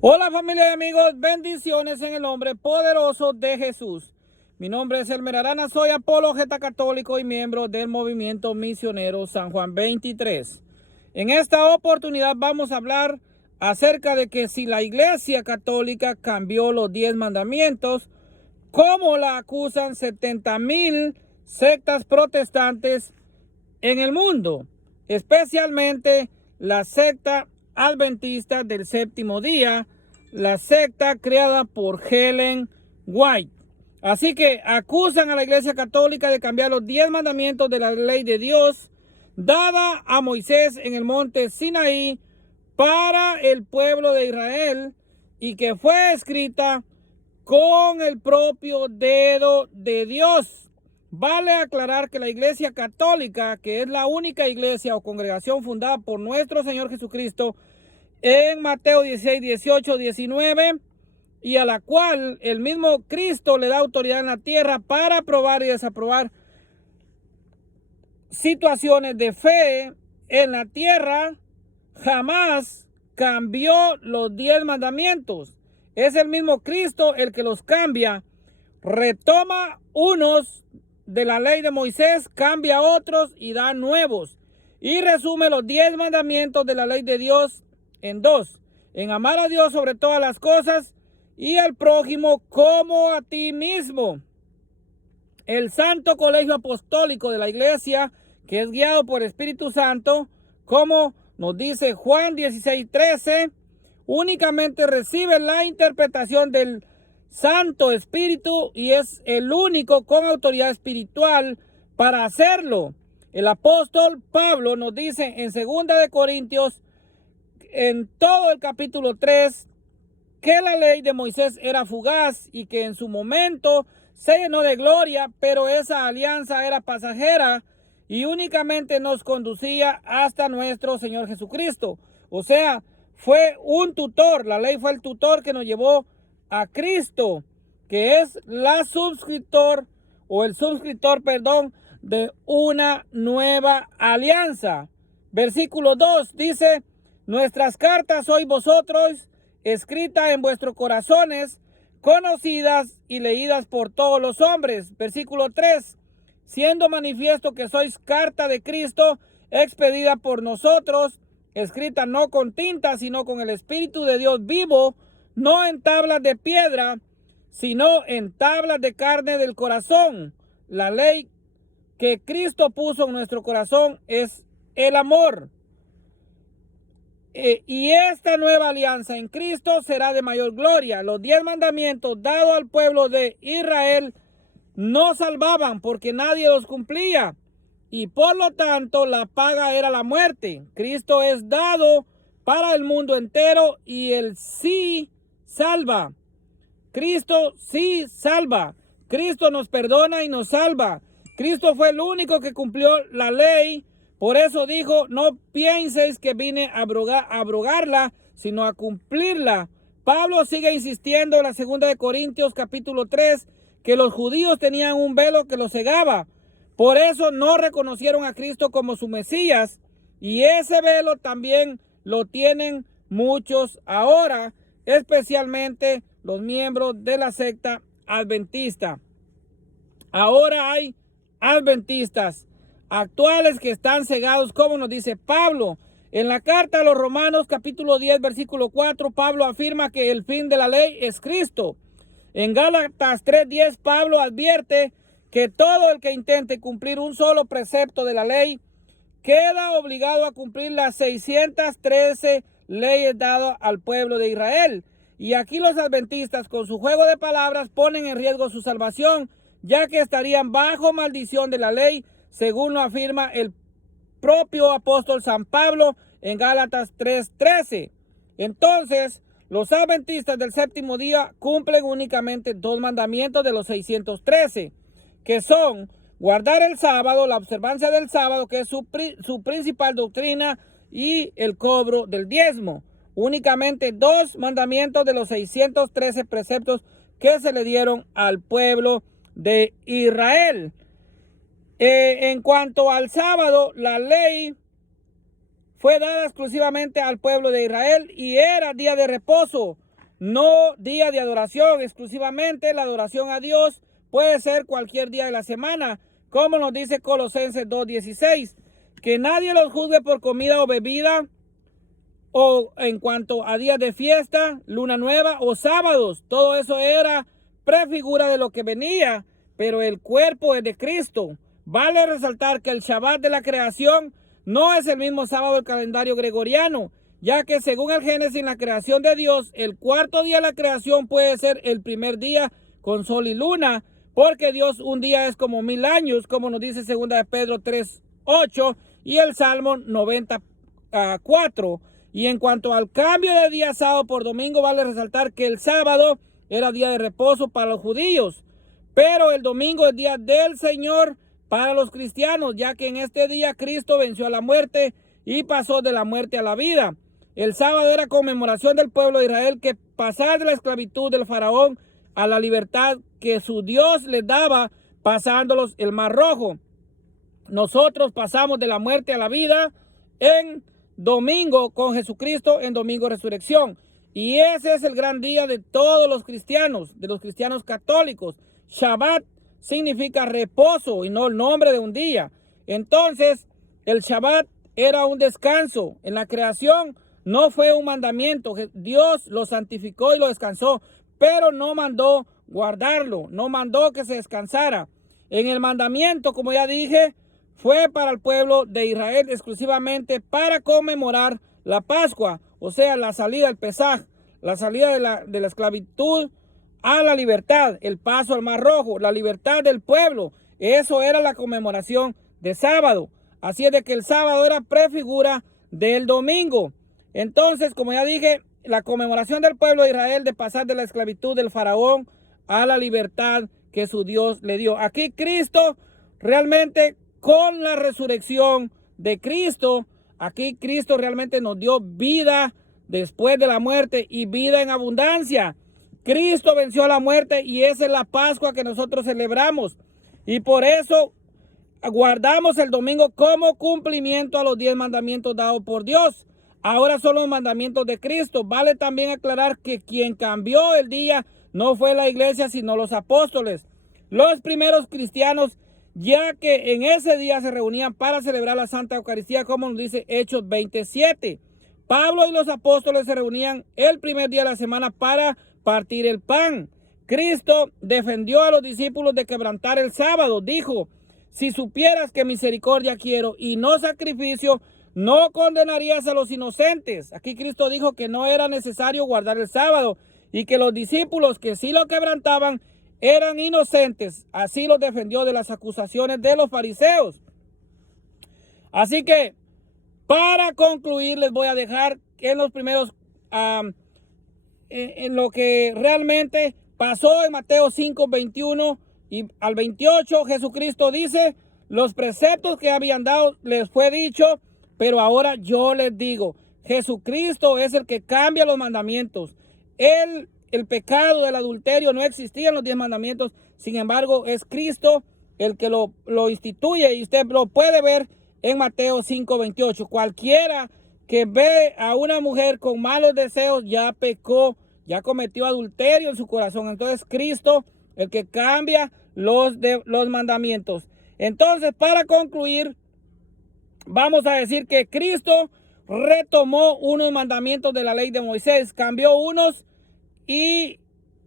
Hola familia y amigos, bendiciones en el nombre poderoso de Jesús. Mi nombre es Elmer Arana, soy apologeta católico y miembro del movimiento misionero San Juan 23. En esta oportunidad vamos a hablar acerca de que si la Iglesia Católica cambió los 10 mandamientos, ¿cómo la acusan 70,000 sectas protestantes en el mundo? Especialmente la secta adventista del séptimo día, la secta creada por Ellen White. Así que acusan a la Iglesia Católica de cambiar los 10 mandamientos de la ley de Dios dada a Moisés en el monte Sinaí para el pueblo de Israel y que fue escrita con el propio dedo de Dios. Vale aclarar que la Iglesia Católica, que es la única iglesia o congregación fundada por nuestro Señor Jesucristo en Mateo 16, 18, 19, y a la cual el mismo Cristo le da autoridad en la tierra para aprobar y desaprobar situaciones de fe en la tierra, jamás cambió los 10 mandamientos. Es el mismo Cristo el que los cambia, retoma unos de la ley de Moisés, cambia otros y da nuevos. Y resume los 10 mandamientos de la ley de Dios en dos: en amar a Dios sobre todas las cosas y al prójimo como a ti mismo. El Santo Colegio Apostólico de la Iglesia, que es guiado por Espíritu Santo, como nos dice Juan 16:13, únicamente recibe la interpretación del Santo Espíritu y es el único con autoridad espiritual para hacerlo. El apóstol Pablo nos dice en 2 de Corintios, en todo el capítulo 3, que la ley de Moisés era fugaz y que en su momento se llenó de gloria, pero esa alianza era pasajera y únicamente nos conducía hasta nuestro Señor Jesucristo. O sea, fue un tutor, la ley fue el tutor que nos llevó a Cristo, que es el suscriptor, de una nueva alianza. Versículo 2 dice: nuestras cartas sois vosotros, escritas en vuestros corazones, conocidas y leídas por todos los hombres. Versículo 3, siendo manifiesto que sois carta de Cristo, expedida por nosotros, escrita no con tinta, sino con el Espíritu de Dios vivo, no en tablas de piedra, sino en tablas de carne del corazón. La ley que Cristo puso en nuestro corazón es el amor. Y esta nueva alianza en Cristo será de mayor gloria. Los 10 mandamientos dados al pueblo de Israel no salvaban porque nadie los cumplía. Y por lo tanto la paga era la muerte. Cristo es dado para el mundo entero y él sí salva. Cristo sí salva. Cristo nos perdona y nos salva. Cristo fue el único que cumplió la ley. Por eso dijo: no pienséis que vine a abrogarla, sino a cumplirla. Pablo sigue insistiendo en la 2 de Corintios capítulo 3 que los judíos tenían un velo que los cegaba. Por eso no reconocieron a Cristo como su Mesías. Y ese velo también lo tienen muchos ahora, especialmente los miembros de la secta adventista. Ahora hay adventistas actuales que están cegados, como nos dice Pablo. En la carta a los Romanos capítulo 10 versículo 4, Pablo afirma que el fin de la ley es Cristo. En Gálatas 3:10, Pablo advierte que todo el que intente cumplir un solo precepto de la ley queda obligado a cumplir las 613 leyes dadas al pueblo de Israel. Y aquí los adventistas, con su juego de palabras, ponen en riesgo su salvación, ya que estarían bajo maldición de la ley, según lo afirma el propio apóstol San Pablo en Gálatas 3:13. Entonces, los adventistas del séptimo día cumplen únicamente 2 mandamientos de los 613, que son guardar el sábado, la observancia del sábado, que es su principal doctrina, y el cobro del diezmo. Únicamente 2 mandamientos de los 613 preceptos que se le dieron al pueblo de Israel. En cuanto al sábado, la ley fue dada exclusivamente al pueblo de Israel y era día de reposo. no día de adoración exclusivamente. La adoración a Dios puede ser cualquier día de la semana, como nos dice Colosenses 2:16, que nadie los juzgue por comida o bebida, o en cuanto a días de fiesta, luna nueva o sábados. Todo eso era prefigura de lo que venía, pero el cuerpo es de Cristo. Vale resaltar que el Shabbat de la creación no es el mismo sábado del calendario gregoriano, ya que según el Génesis, la creación de Dios, el cuarto día de la creación puede ser el primer día con sol y luna, porque Dios un día es como 1000 años, como nos dice 2 de Pedro 3:8 y el Salmo 94. Y en cuanto al cambio de día sábado por domingo, vale resaltar que el sábado era día de reposo para los judíos, pero el domingo es día del Señor para los cristianos, ya que en este día Cristo venció a la muerte y pasó de la muerte a la vida. El sábado era conmemoración del pueblo de Israel que pasaba de la esclavitud del faraón a la libertad que su Dios les daba pasándolos el Mar Rojo. Nosotros pasamos de la muerte a la vida en domingo con Jesucristo, en domingo de resurrección. Y ese es el gran día de todos los cristianos, de los cristianos católicos. Shabbat significa reposo y no el nombre de un día. Entonces, el Shabbat era un descanso. En la creación no fue un mandamiento. Dios lo santificó y lo descansó, pero no mandó guardarlo, no mandó que se descansara. En el mandamiento, como ya dije, fue para el pueblo de Israel exclusivamente para conmemorar la Pascua, o sea, la salida del Pesaj, la salida de la esclavitud a la libertad, el paso al Mar Rojo, la libertad del pueblo. Eso era la conmemoración de sábado. Así es de que el sábado era prefigura del domingo. Entonces, como ya dije, la conmemoración del pueblo de Israel de pasar de la esclavitud del faraón a la libertad que su Dios le dio. Aquí Cristo realmente, con la resurrección de Cristo, aquí Cristo realmente nos dio vida después de la muerte y vida en abundancia. Cristo venció a la muerte y esa es la Pascua que nosotros celebramos. Y por eso guardamos el domingo como cumplimiento a los 10 mandamientos dados por Dios. Ahora son los mandamientos de Cristo. Vale también aclarar que quien cambió el día no fue la iglesia, sino los apóstoles, los primeros cristianos, ya que en ese día se reunían para celebrar la Santa Eucaristía, como nos dice Hechos 27. Pablo y los apóstoles se reunían el primer día de la semana para partir el pan. Cristo defendió a los discípulos de quebrantar el sábado. Dijo: si supieras que misericordia quiero y no sacrificio, no condenarías a los inocentes. Aquí Cristo dijo que no era necesario guardar el sábado y que los discípulos que sí lo quebrantaban eran inocentes. Así los defendió de las acusaciones de los fariseos. Así que, para concluir, les voy a dejar en los primeros, en lo que realmente pasó en Mateo 5:21 y al 28. Jesucristo dice: los preceptos que habían dado les fue dicho, pero ahora yo les digo. Jesucristo es el que cambia los mandamientos. El pecado del adulterio no existía en los 10 mandamientos. Sin embargo, es Cristo el que lo instituye, y usted lo puede ver en Mateo 5:28. Cualquiera que ve a una mujer con malos deseos ya pecó, ya cometió adulterio en su corazón. Entonces, Cristo el que cambia los mandamientos. Entonces, para concluir, vamos a decir que Cristo retomó unos mandamientos de la ley de Moisés, cambió unos y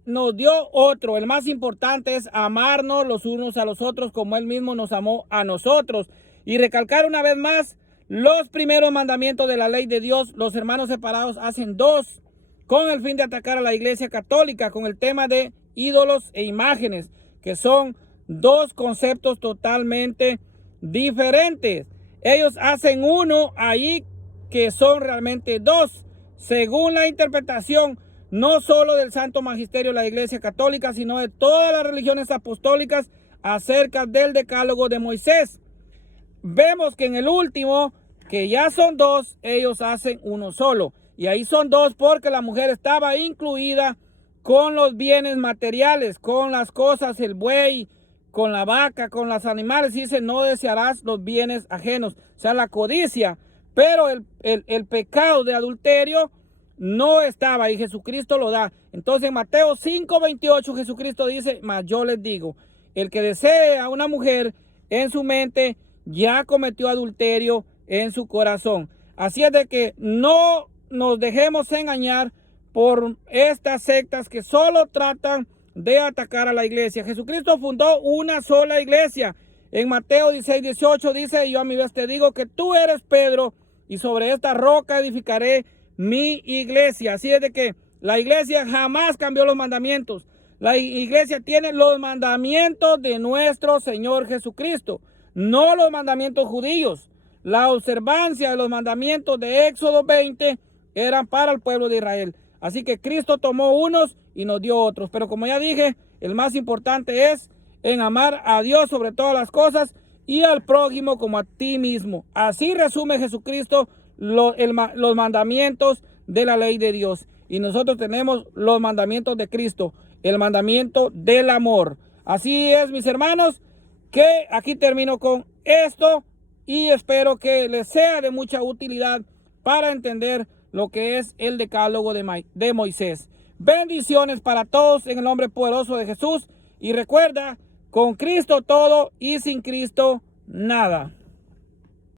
nos dio otro. El más importante es amarnos los unos a los otros como Él mismo nos amó a nosotros. Y recalcar una vez más los primeros mandamientos de la ley de Dios. Los hermanos separados hacen dos con el fin de atacar a la Iglesia Católica con el tema de ídolos e imágenes, que son dos conceptos totalmente diferentes. Ellos hacen uno ahí que son realmente dos, según la interpretación no solo del Santo Magisterio de la Iglesia Católica, sino de todas las religiones apostólicas acerca del Decálogo de Moisés. Vemos que en el último, que ya son dos, ellos hacen uno solo. Y ahí son dos porque la mujer estaba incluida con los bienes materiales, con las cosas, el buey, con la vaca, con los animales. Dice: no desearás los bienes ajenos, o sea, la codicia. Pero el pecado de adulterio no estaba y Jesucristo lo da. Entonces en Mateo 5:28 Jesucristo dice, mas yo les digo, el que desee a una mujer en su mente ya cometió adulterio en su corazón. Así es de que no nos dejemos engañar por estas sectas que solo tratan de atacar a la iglesia. Jesucristo fundó una sola iglesia. En Mateo 16:18 dice, yo a mi vez te digo que tú eres Pedro y sobre esta roca edificaré mi iglesia. Así es de que la iglesia jamás cambió los mandamientos. La iglesia tiene los mandamientos de nuestro Señor Jesucristo, no los mandamientos judíos. La observancia de los mandamientos de Éxodo 20 eran para el pueblo de Israel. Así que Cristo tomó unos y nos dio otros. Pero como ya dije, el más importante es en amar a Dios sobre todas las cosas y al prójimo como a ti mismo. Así resume Jesucristo los mandamientos de la ley de Dios. Y nosotros tenemos los mandamientos de Cristo, el mandamiento del amor. Así es, mis hermanos, que aquí termino con esto y espero que les sea de mucha utilidad para entender lo que es el decálogo de Moisés. Bendiciones para todos en el nombre poderoso de Jesús. Y recuerda, con Cristo todo y sin Cristo nada.